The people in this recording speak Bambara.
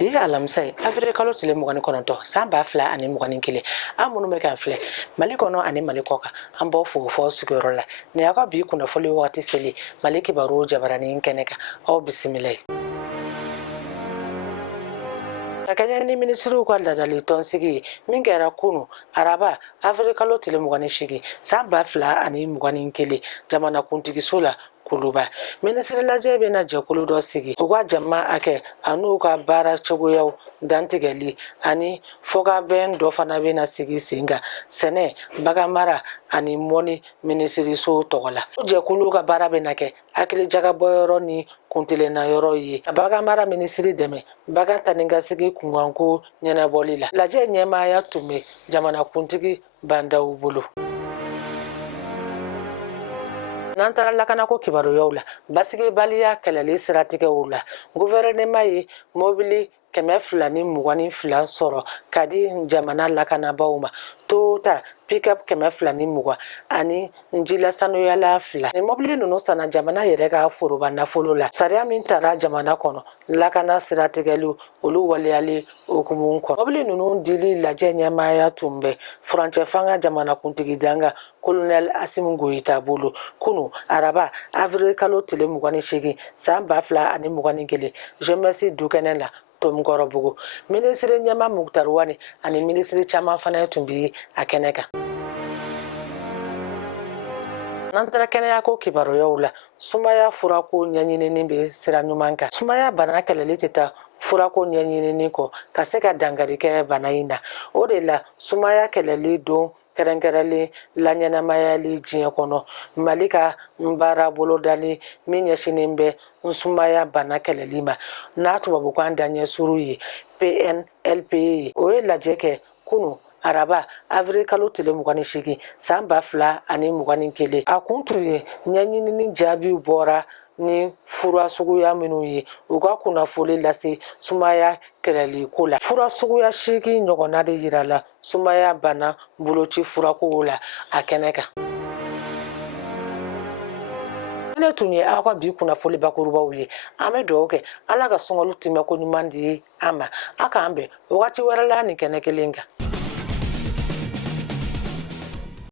Di alamsay Afrique kalo tile mugani kononto samba fla ani mugani kile amunu me kan fle Mali kono ani Mali koka ambo fo sigoro la ne aka bi kuna foli wati seli Mali kibaru jabarani keneka au bisimilay Takanya ni ministru kwa dadali tonsigi mingera kunu araba Afrique kalo tile mugani shigi samba fla ani mugani kile jamana kuntigi sola kuluba ministre la jebe na jekulu do sigi uga jama ake anu ka bara chogoyaw dantigeli ani foga ben do fana be na sigi singa sene bagamara ani moni ministre so togola jekulu ka bara be na ke akili jaga boyoro ni kuntile na yoro yi bagamara ministre deme baga taninga sigi kunganko nyana bolila la je nyema ya tume jamana kuntigi banda ubulu Nantara lakana ko kibaru yawla basige baliya kelali siratige wula gouvernement yi mobili kɛmɛ fila ni mugani fila sɔrɔ kadi jamana lakana bawma tota pick-up kɛmɛ fila ni mugan ani njila sanuyala fila ni mobili nunu sana jamana yɛrɛ ka foroba nafolo la sariya min tara jamana kɔnɔ lakana siratigɛlu olu waleyali okumun kɔnɔ mobili nunu dili lajɛ ɲɛmaya tun bɛ furancɛ fanga jamana kuntigi danga colonel Asimu Goyita bolo kunu araba avril kalo tile mugani shegi san 2021 jeunesse dukɛnɛ la Tom Gorobugu ministre Nyama Muktar Wani ani ministre Chama fana tumbi akeneka Nantara kɛnɛya ko kibaru yawla sumaya furako ɲɛɲinini be sira ɲuman kan sumaya bana kɛlɛli tɛ taa furako ɲɛɲinini kɔ ka se ka dankari kɛ bana in na o de la sumaya kɛlɛli don kɛrɛnkɛrɛnlen la ɲɛnamayali diɲɛ kɔnɔ Mali ka baara bolodali min ɲɛsinen bɛ sumaya bana kɛlɛli ma n'a tubabukan daɲɛ suru ye PNLP o ye lajɛ kɛ kunu araba avril kalo tile mugani shigi san 2021 a kun tun ye ɲɛɲinini jaabiw bɔra ni fura suguya minnu ye u ka kunnafoli lase sumaya kɛlɛli ko la fura suguya 8 ɲɔgɔnna de yirala sumaya bana boloci furako la a kɛnɛ kan ne tun ye aw ka bi kunnafoli bakurubaw ye an bɛ dugawu kɛ ala ka sɔngɔli tɛmɛ ko ɲuman di an ma a k'an bɛn wagati wɛrɛ la nin kɛnɛ kelen kan